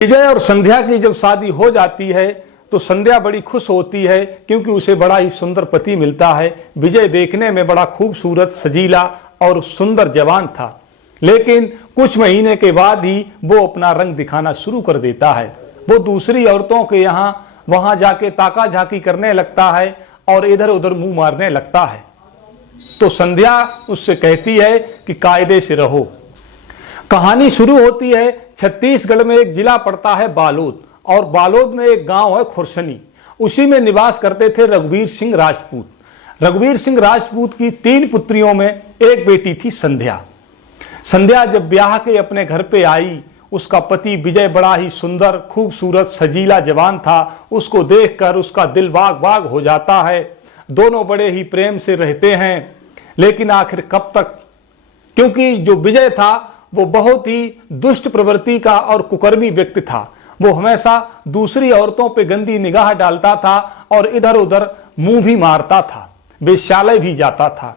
विजय और संध्या की जब शादी हो जाती है तो संध्या बड़ी खुश होती है क्योंकि उसे बड़ा ही सुंदर पति मिलता है। विजय देखने में बड़ा खूबसूरत, सजीला और सुंदर जवान था, लेकिन कुछ महीने के बाद ही वो अपना रंग दिखाना शुरू कर देता है। वो दूसरी औरतों के यहाँ वहां जाके ताका झाकी करने लगता है और इधर उधर मुंह मारने लगता है। तो संध्या उससे कहती है कि कायदे से रहो। कहानी शुरू होती है छत्तीसगढ़ में। एक जिला पड़ता है बालोद, और बालोद में एक गांव है खुरसनी। उसी में निवास करते थे रघुवीर सिंह राजपूत। रघुवीर सिंह राजपूत की 3 पुत्रियों में एक बेटी थी संध्या। संध्या जब ब्याह के अपने घर पे आई, उसका पति विजय बड़ा ही सुंदर, खूबसूरत, सजीला जवान था। उसको देखकर उसका दिल बाग बाग हो जाता है। दोनों बड़े ही प्रेम से रहते हैं, लेकिन आखिर कब तक, क्योंकि जो विजय था वो बहुत ही दुष्ट प्रवृत्ति का और कुकर्मी व्यक्ति था। वो हमेशा दूसरी औरतों पे गंदी निगाह डालता था और इधर उधर मुंह भी मारता था, वेश्यालय भी जाता था।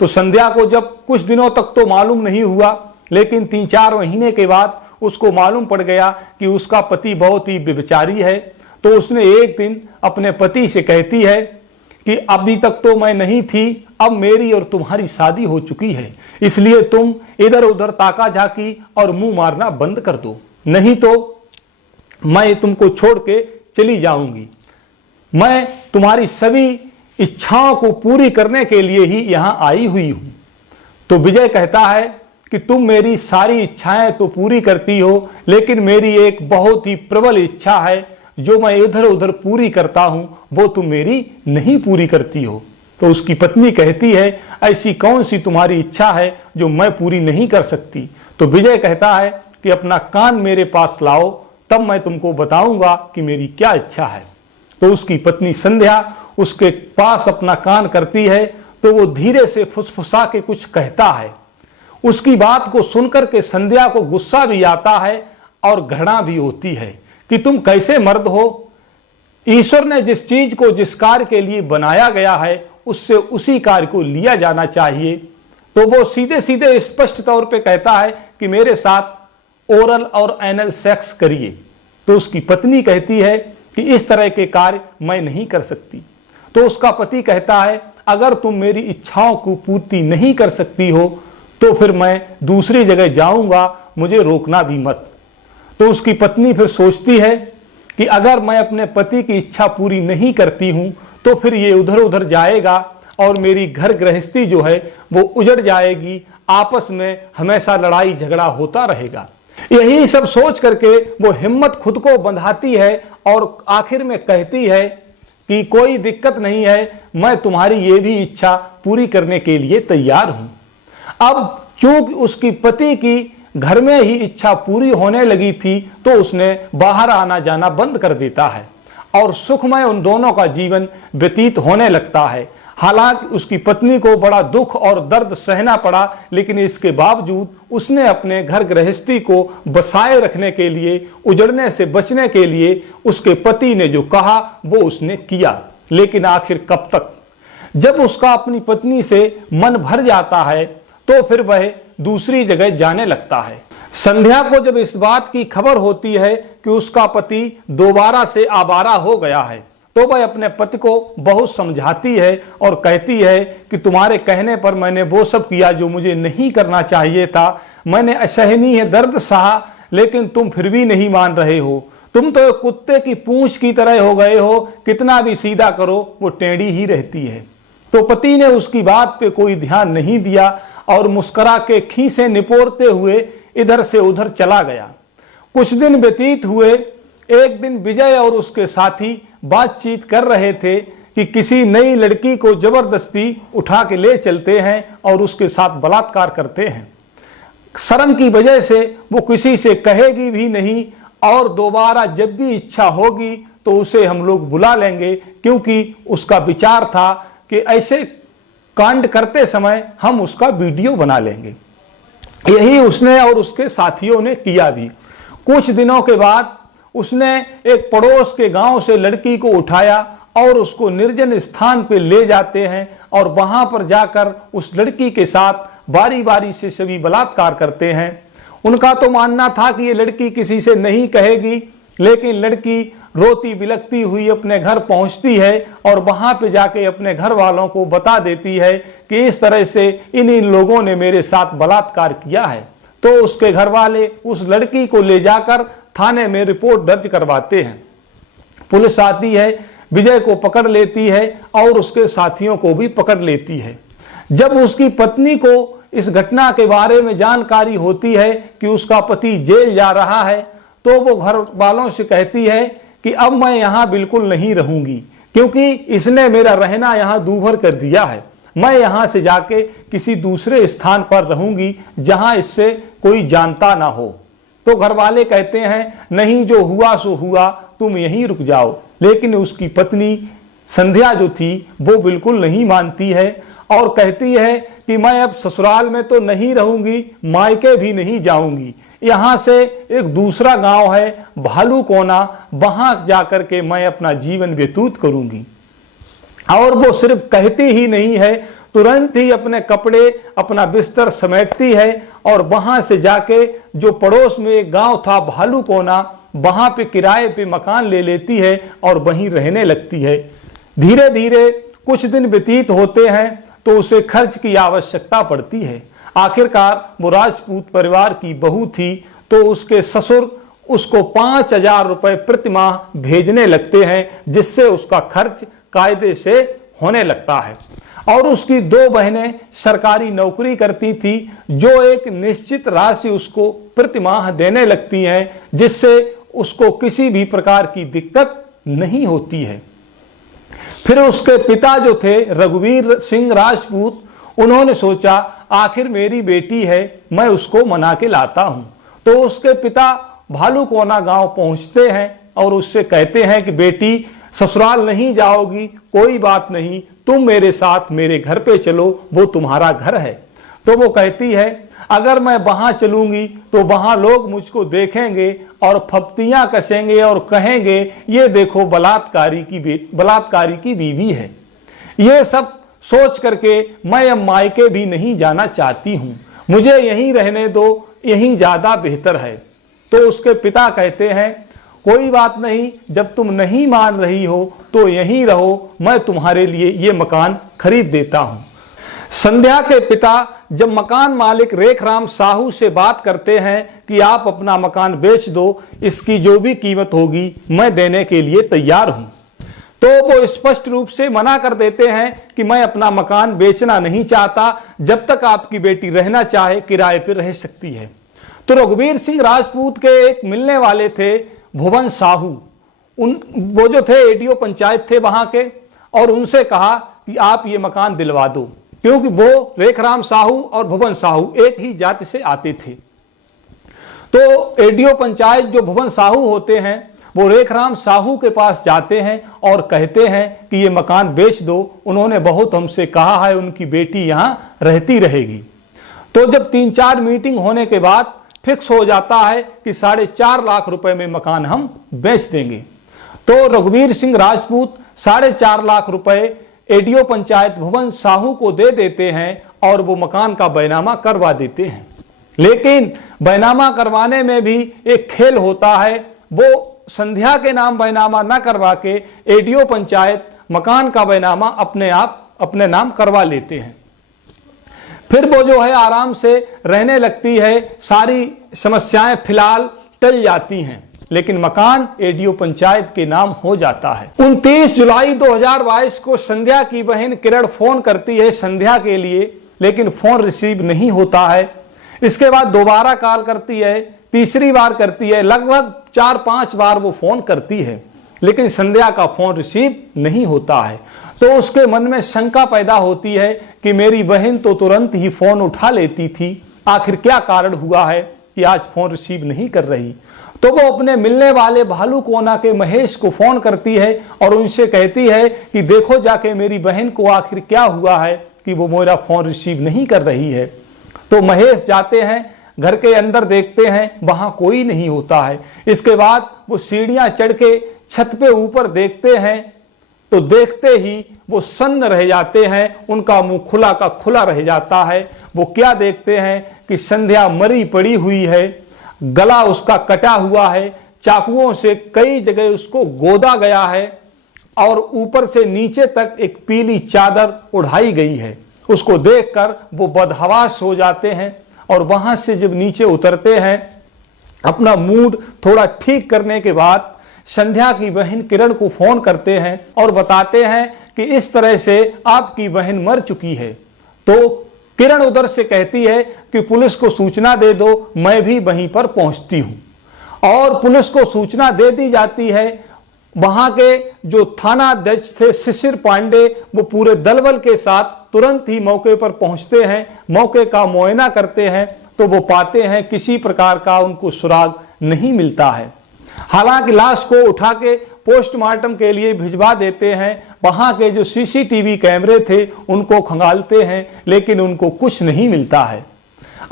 तो संध्या को जब कुछ दिनों तक तो मालूम नहीं हुआ, लेकिन 3-4 महीने के बाद उसको मालूम पड़ गया कि उसका पति बहुत ही व्यभिचारी है। तो उसने एक दिन अपने पति से कहती है कि अभी तक तो मैं नहीं थी, अब मेरी और तुम्हारी शादी हो चुकी है, इसलिए तुम इधर उधर ताका झाकी और मुंह मारना बंद कर दो, नहीं तो मैं तुमको छोड़ के चली जाऊंगी। मैं तुम्हारी सभी इच्छाओं को पूरी करने के लिए ही यहां आई हुई हूं। तो विजय कहता है कि तुम मेरी सारी इच्छाएं तो पूरी करती हो, लेकिन मेरी एक बहुत ही प्रबल इच्छा है जो मैं इधर उधर पूरी करता हूं, वो तुम मेरी नहीं पूरी करती हो। तो उसकी पत्नी कहती है, ऐसी कौन सी तुम्हारी इच्छा है जो मैं पूरी नहीं कर सकती। तो विजय कहता है कि अपना कान मेरे पास लाओ, तब मैं तुमको बताऊंगा कि मेरी क्या इच्छा है। तो उसकी पत्नी संध्या उसके पास अपना कान करती है, तो वो धीरे से फुसफुसा के कुछ कहता है। उसकी बात को सुनकर के संध्या को गुस्सा भी आता है और घृणा भी होती है कि तुम कैसे मर्द हो। ईश्वर ने जिस चीज को जिस कार्य के लिए बनाया गया है, उससे उसी कार्य को लिया जाना चाहिए। तो वो सीधे सीधे स्पष्ट तौर पे कहता है कि मेरे साथ ओरल और एनल सेक्स करिए। तो उसकी पत्नी कहती है कि इस तरह के कार्य मैं नहीं कर सकती। तो उसका पति कहता है, अगर तुम मेरी इच्छाओं को पूर्ति नहीं कर सकती हो तो फिर मैं दूसरी जगह जाऊंगा, मुझे रोकना भी मत। तो उसकी पत्नी फिर सोचती है कि अगर मैं अपने पति की इच्छा पूरी नहीं करती हूं तो फिर ये उधर उधर जाएगा और मेरी घर गृहस्थी जो है वो उजड़ जाएगी, आपस में हमेशा लड़ाई झगड़ा होता रहेगा। यही सब सोच करके वो हिम्मत खुद को बंधाती है और आखिर में कहती है कि कोई दिक्कत नहीं है, मैं तुम्हारी ये भी इच्छा पूरी करने के लिए तैयार हूं। अब चूंकि उसकी पति की घर में ही इच्छा पूरी होने लगी थी, तो उसने बाहर आना जाना बंद कर देता है और सुखमय उन दोनों का जीवन व्यतीत होने लगता है। हालांकि उसकी पत्नी को बड़ा दुख और दर्द सहना पड़ा, लेकिन इसके बावजूद उसने अपने घर गृहस्थी को बसाए रखने के लिए, उजड़ने से बचने के लिए उसके पति ने जो कहा वो उसने किया। लेकिन आखिर कब तक? जब उसका अपनी पत्नी से मन भर जाता है तो फिर वह दूसरी जगह जाने लगता है। संध्या को जब इस बात की खबर होती है कि उसका पति दोबारा से आवारा हो गया है, तो वह अपने पति को बहुत समझाती है और कहती है कि तुम्हारे कहने पर मैंने वो सब किया जो मुझे नहीं करना चाहिए था। मैंने असहनीय दर्द सहा, लेकिन तुम फिर भी नहीं मान रहे हो। तुम तो कुत्ते की पूंछ की तरह हो गए हो, कितना भी सीधा करो वो टेढ़ी ही रहती है। तो पति ने उसकी बात पे कोई ध्यान नहीं दिया और मुस्कुरा के खीसे निपोरते हुए इधर से उधर चला गया। कुछ दिन व्यतीत हुए। एक दिन विजय और उसके साथी बातचीत कर रहे थे कि किसी नई लड़की को जबरदस्ती उठा के ले चलते हैं और उसके साथ बलात्कार करते हैं। शर्म की वजह से वो किसी से कहेगी भी नहीं और दोबारा जब भी इच्छा होगी तो उसे हम लोग बुला लेंगे, क्योंकि उसका विचार था कि ऐसे कांड करते समय हम उसका वीडियो बना लेंगे। यही उसने और उसके साथियों ने किया भी। कुछ दिनों के बाद उसने एक पड़ोस के गांव से लड़की को उठाया और उसको निर्जन स्थान पे ले जाते हैं और वहां पर जाकर उस लड़की के साथ बारी बारी से सभी बलात्कार करते हैं। उनका तो मानना था कि ये लड़की किसी से नहीं कहेगी, लेकिन लड़की रोती बिलखती हुई अपने घर पहुंचती है और वहां पे जाके अपने घर वालों को बता देती है कि इस तरह से इन लोगों ने मेरे साथ बलात्कार किया है। तो उसके घर वाले उस लड़की को ले जाकर थाने में रिपोर्ट दर्ज करवाते हैं। पुलिस आती है, विजय को पकड़ लेती है और उसके साथियों को भी पकड़ लेती है। जब उसकी पत्नी को इस घटना के बारे में जानकारी होती है कि उसका पति जेल जा रहा है, तो वो घर वालों से कहती है कि अब मैं यहाँ बिल्कुल नहीं रहूंगी, क्योंकि इसने मेरा रहना यहाँ दूभर कर दिया है। मैं यहाँ से जाके किसी दूसरे स्थान पर रहूंगी जहाँ इससे कोई जानता ना हो। तो घर वाले कहते हैं नहीं, जो हुआ सो हुआ, तुम यहीं रुक जाओ। लेकिन उसकी पत्नी संध्या जो थी वो बिल्कुल नहीं मानती है और कहती है कि मैं अब ससुराल में तो नहीं रहूंगी, मायके भी नहीं जाऊंगी। यहाँ से एक दूसरा गांव है भालूकोना, वहां जाकर के मैं अपना जीवन व्यतीत करूंगी। और वो सिर्फ कहती ही नहीं है, तुरंत ही अपने कपड़े, अपना बिस्तर समेटती है और वहां से जाके जो पड़ोस में एक गांव था भालूकोना, वहां पे किराए पे मकान ले लेती है और वहीं रहने लगती है। धीरे धीरे कुछ दिन व्यतीत होते हैं तो उसे खर्च की आवश्यकता पड़ती है। आखिरकार वो राजपूत परिवार की बहू थी, तो उसके ससुर उसको 5,000 रुपए प्रति माह भेजने लगते हैं, जिससे उसका खर्च कायदे से होने लगता है। और उसकी 2 बहनें सरकारी नौकरी करती थी, जो एक निश्चित राशि उसको प्रति माह देने लगती हैं, जिससे उसको किसी भी प्रकार की दिक्कत नहीं होती है। फिर उसके पिता जो थे रघुवीर सिंह राजपूत, उन्होंने सोचा आखिर मेरी बेटी है, मैं उसको मना के लाता हूं। तो उसके पिता भालूकोना गांव पहुंचते हैं और उससे कहते हैं कि बेटी ससुराल नहीं जाओगी, कोई बात नहीं, तुम मेरे साथ मेरे घर पे चलो, वो तुम्हारा घर है। तो वो कहती है अगर मैं वहां चलूंगी तो वहां लोग मुझको देखेंगे और फप्तियां कसेंगे और कहेंगे ये देखो बलात्कारी की बीवी है। ये सब सोच करके मैं अब मायके भी नहीं जाना चाहती हूं, मुझे यहीं रहने दो, यहीं ज्यादा बेहतर है। तो उसके पिता कहते हैं कोई बात नहीं, जब तुम नहीं मान रही हो तो यहीं रहो, मैं तुम्हारे लिए ये मकान खरीद देता हूं। संध्या के पिता जब मकान मालिक रेखराम साहू से बात करते हैं कि आप अपना मकान बेच दो, इसकी जो भी कीमत होगी मैं देने के लिए तैयार हूं, तो वो स्पष्ट रूप से मना कर देते हैं कि मैं अपना मकान बेचना नहीं चाहता, जब तक आपकी बेटी रहना चाहे किराए पर रह सकती है। तो रघुवीर सिंह राजपूत के एक मिलने वाले थे भुवन साहू, वो जो थे एडीओ पंचायत थे वहां के, और उनसे कहा कि आप ये मकान दिलवा दो, क्योंकि वो रेखराम साहू और भुवन साहू एक ही जाति से आते थे। तो एडीओ पंचायत जो भुवन साहू होते हैं वो रेखराम साहू के पास जाते हैं और कहते हैं कि ये मकान बेच दो, उन्होंने बहुत हमसे कहा है उनकी बेटी यहाँ रहती रहेगी। तो जब 3-4 मीटिंग होने के बाद फिक्स हो जाता है कि 4.5 लाख रुपए में मकान हम बेच देंगे। तो रघुवीर सिंह राजपूत 4.5 लाख रुपए एडीओ पंचायत भुवन साहू को दे देते हैं और वो मकान का बैनामा करवा देते हैं। लेकिन बैनामा करवाने में भी एक खेल होता है, वो संध्या के नाम बैनामा न करवा के एडीओ पंचायत मकान का बैनामा अपने आप अपने नाम करवा लेते हैं। फिर वो जो है आराम से रहने लगती है, सारी समस्याएं फिलहाल टल जाती हैं, लेकिन मकान एडीओ पंचायत के नाम हो जाता है। 29 जुलाई 2022 को संध्या की बहन किरण फोन करती है संध्या के लिए, लेकिन फोन रिसीव नहीं होता है। इसके बाद दोबारा कॉल करती है, तीसरी बार करती है, लगभग 4-5 बार वो फोन करती है, लेकिन संध्या का फोन रिसीव नहीं होता है। तो उसके मन में शंका पैदा होती है कि मेरी बहन तो तुरंत ही फोन उठा लेती थी, आखिर क्या कारण हुआ है कि आज फोन रिसीव नहीं कर रही। तो वो अपने मिलने वाले भालूकोना के महेश को फोन करती है और उनसे कहती है कि देखो जाके मेरी बहन को आखिर क्या हुआ है कि वो मेरा फोन रिसीव नहीं कर रही है। तो महेश जाते हैं, घर के अंदर देखते हैं, वहां कोई नहीं होता है। इसके बाद वो सीढ़ियां चढ़ के छत पे ऊपर देखते हैं तो देखते ही वो सन्न रह जाते हैं, उनका मुंह खुला का खुला रह जाता है। वो क्या देखते हैं कि संध्या मरी पड़ी हुई है, गला उसका कटा हुआ है, चाकुओं से कई जगह उसको गोदा गया है और ऊपर से नीचे तक एक पीली चादर उड़ाई गई है। उसको देखकर वो बदहवास हो जाते हैं और वहां से जब नीचे उतरते हैं, अपना मूड थोड़ा ठीक करने के बाद संध्या की बहन किरण को फोन करते हैं और बताते हैं कि इस तरह से आपकी बहन मर चुकी है। तो किरण उधर से कहती है कि पुलिस को सूचना दे दो, मैं भी वहीं पर पहुंचती हूं। और पुलिस को सूचना दे दी जाती है। वहां के जो थाना अध्यक्ष थे शिशिर पांडे, वो पूरे दलबल के साथ तुरंत ही मौके पर पहुंचते हैं, मौके का मुआयना करते हैं। तो वो पाते हैं किसी प्रकार का उनको सुराग नहीं मिलता है। हालांकि लाश को उठा के पोस्टमार्टम के लिए भिजवा देते हैं। वहां के जो सीसीटीवी कैमरे थे उनको खंगालते हैं, लेकिन उनको कुछ नहीं मिलता है।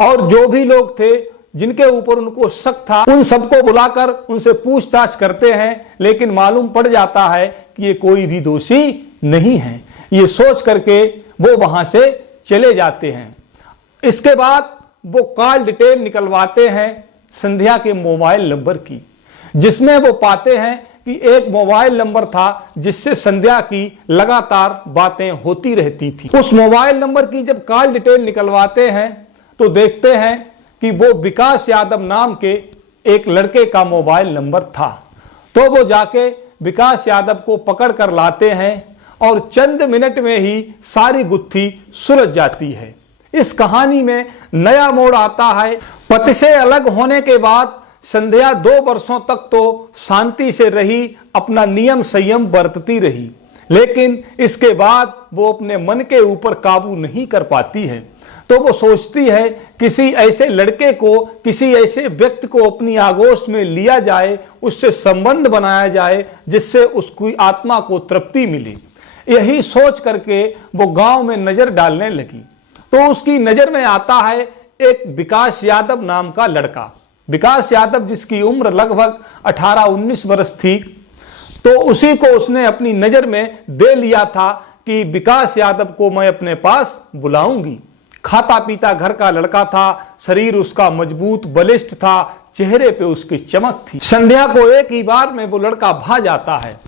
और जो भी लोग थे जिनके ऊपर उनको शक था, उन सबको बुलाकर उनसे पूछताछ करते हैं, लेकिन मालूम पड़ जाता है कि ये कोई भी दोषी नहीं है। ये सोच करके वो वहां से चले जाते हैं। इसके बाद वो कॉल डिटेल निकलवाते हैं संध्या के मोबाइल नंबर की, जिसमें वो पाते हैं कि एक मोबाइल नंबर था जिससे संध्या की लगातार बातें होती रहती थी। उस मोबाइल नंबर की जब कॉल डिटेल निकलवाते हैं तो देखते हैं कि वो विकास यादव नाम के एक लड़के का मोबाइल नंबर था। तो वो जाके विकास यादव को पकड़ कर लाते हैं और चंद मिनट में ही सारी गुत्थी सुलझ जाती है। इस कहानी में नया मोड़ आता है। पति से अलग होने के बाद संध्या 2 वर्षों तक तो शांति से रही, अपना नियम संयम बरतती रही, लेकिन इसके बाद वो अपने मन के ऊपर काबू नहीं कर पाती है। तो वो सोचती है किसी ऐसे लड़के को, किसी ऐसे व्यक्ति को अपनी आगोश में लिया जाए, उससे संबंध बनाया जाए जिससे उसकी आत्मा को तृप्ति मिले। यही सोच करके वो गांव में नजर डालने लगी। तो उसकी नजर में आता है एक विकास यादव नाम का लड़का। विकास यादव जिसकी उम्र लगभग 18-19 वर्ष थी। तो उसी को उसने अपनी नजर में दे लिया था कि विकास यादव को मैं अपने पास बुलाऊंगी। खाता पीता घर का लड़का था, शरीर उसका मजबूत बलिष्ठ था, चेहरे पे उसकी चमक थी। संध्या को एक ही बार में वो लड़का भा जाता है।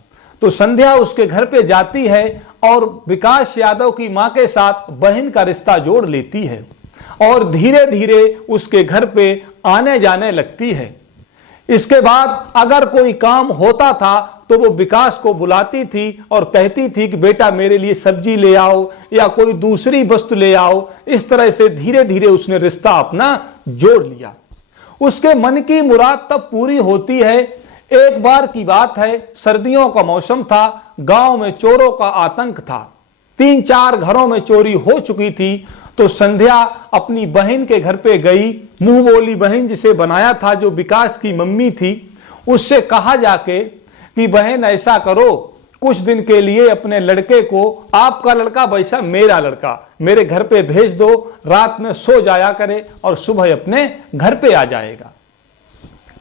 तो संध्या उसके घर पे जाती है और विकास यादव की मां के साथ बहन का रिश्ता जोड़ लेती है और धीरे धीरे उसके घर पे आने जाने लगती है। इसके बाद अगर कोई काम होता था तो वो विकास को बुलाती थी और कहती थी कि बेटा मेरे लिए सब्जी ले आओ या कोई दूसरी वस्तु ले आओ। इस तरह से धीरे धीरे उसने रिश्ता अपना जोड़ लिया। उसके मन की मुराद तब पूरी होती है। एक बार की बात है, सर्दियों का मौसम था, गांव में चोरों का आतंक था। 3-4 घरों में चोरी हो चुकी थी। तो संध्या अपनी बहन के घर पे गई। मुंह बोली बहन जिसे बनाया था, जो विकास की मम्मी थी, उससे कहा जाके कि बहन ऐसा करो, कुछ दिन के लिए अपने लड़के को, आपका लड़का वैसा मेरा लड़का, मेरे घर पे भेज दो, रात में सो जाया करे और सुबह अपने घर पे आ जाएगा।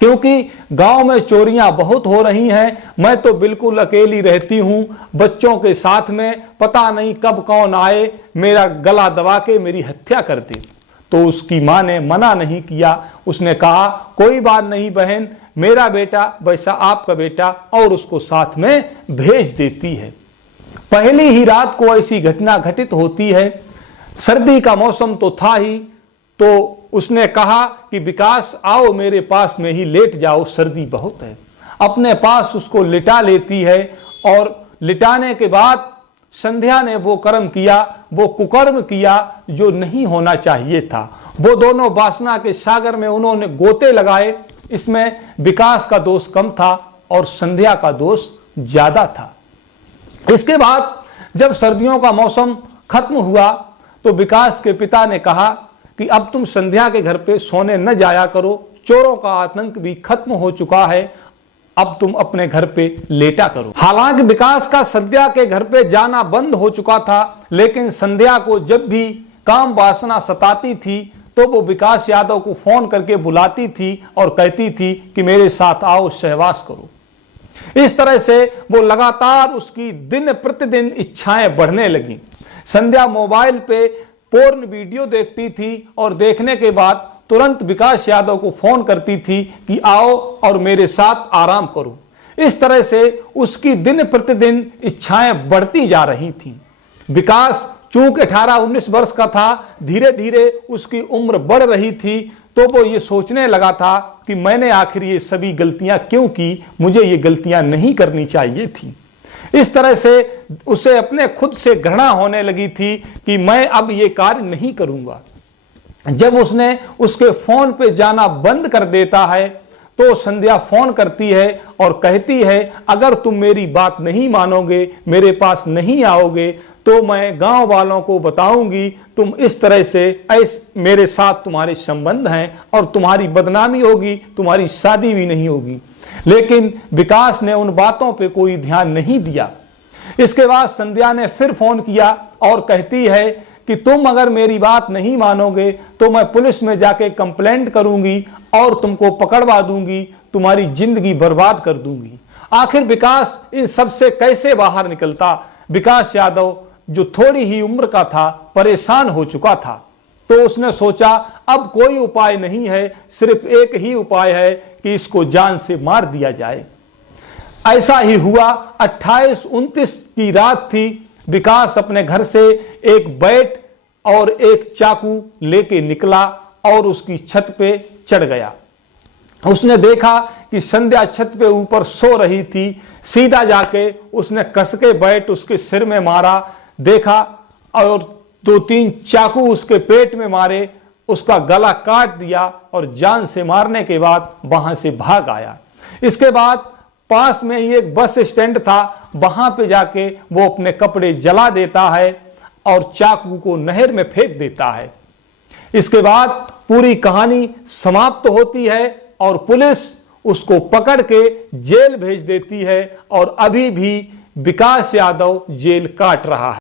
क्योंकि गांव में चोरियां बहुत हो रही हैं, मैं तो बिल्कुल अकेली रहती हूं बच्चों के साथ में, पता नहीं कब कौन आए मेरा गला दबा के मेरी हत्या कर दे। तो उसकी मां ने मना नहीं किया। उसने कहा कोई बात नहीं बहन, मेरा बेटा वैसा आपका बेटा, और उसको साथ में भेज देती है। पहली ही रात को ऐसी घटना घटित होती है। सर्दी का मौसम तो था ही। तो उसने कहा कि विकास आओ मेरे पास में ही लेट जाओ, सर्दी बहुत है। अपने पास उसको लिटा लेती है और लिटाने के बाद संध्या ने वो कर्म किया, वो कुकर्म किया जो नहीं होना चाहिए था। वो दोनों वासना के सागर में उन्होंने गोते लगाए। इसमें विकास का दोष कम था और संध्या का दोष ज्यादा था। इसके बाद जब सर्दियों का मौसम खत्म हुआ तो विकास के पिता ने कहा कि अब तुम संध्या के घर पे सोने न जाया करो, चोरों का आतंक भी खत्म हो चुका है, अब तुम अपने घर पे लेटा करो। हालांकि विकास का संध्या के घर पे जाना बंद हो चुका था, लेकिन संध्या को जब भी काम वासना सताती थी तो वो विकास यादव को फोन करके बुलाती थी और कहती थी कि मेरे साथ आओ, सहवास करो। इस तरह से वो लगातार उसकी दिन प्रतिदिन इच्छाएं बढ़ने लगी। संध्या मोबाइल पे पोर्न वीडियो देखती थी और देखने के बाद तुरंत विकास यादव को फोन करती थी कि आओ और मेरे साथ आराम करो। इस तरह से उसकी दिन प्रतिदिन इच्छाएं बढ़ती जा रही थीं। विकास चूंकि 18-19 वर्ष का था, धीरे धीरे उसकी उम्र बढ़ रही थी, तो वो ये सोचने लगा था कि मैंने आखिर ये सभी गलतियां क्यों की, मुझे ये गलतियां नहीं करनी चाहिए थी। इस तरह से उसे अपने खुद से घृणा होने लगी थी कि मैं अब ये कार्य नहीं करूंगा। जब उसने उसके फोन पे जाना बंद कर देता है तो संध्या फोन करती है और कहती है, अगर तुम मेरी बात नहीं मानोगे, मेरे पास नहीं आओगे, तो मैं गांव वालों को बताऊंगी तुम इस तरह से मेरे साथ तुम्हारे संबंध हैं और तुम्हारी बदनामी होगी, तुम्हारी शादी भी नहीं होगी। लेकिन विकास ने उन बातों पे कोई ध्यान नहीं दिया। इसके बाद संध्या ने फिर फोन किया और कहती है कि तुम अगर मेरी बात नहीं मानोगे तो मैं पुलिस में जाके कंप्लेंट करूंगी और तुमको पकड़वा दूंगी, तुम्हारी जिंदगी बर्बाद कर दूंगी। आखिर विकास इन सब से कैसे बाहर निकलता? विकास यादव जो थोड़ी ही उम्र का था, परेशान हो चुका था, तो उसने सोचा अब कोई उपाय नहीं है, सिर्फ एक ही उपाय है कि इसको जान से मार दिया जाए। ऐसा ही हुआ। 28-29 की रात थी। विकास अपने घर से एक बैट और एक चाकू लेके निकला और उसकी छत पे चढ़ गया। उसने देखा कि संध्या छत पे ऊपर सो रही थी। सीधा जाके उसने कसके बैट उसके सिर में मारा, देखा और 2-3 चाकू उसके पेट में मारे, उसका गला काट दिया और जान से मारने के बाद वहां से भाग आया। इसके बाद पास में ही एक बस स्टैंड था, वहां पे जाके वो अपने कपड़े जला देता है और चाकू को नहर में फेंक देता है। इसके बाद पूरी कहानी समाप्त होती है और पुलिस उसको पकड़ के जेल भेज देती है और अभी भी विकास यादव जेल काट रहा है।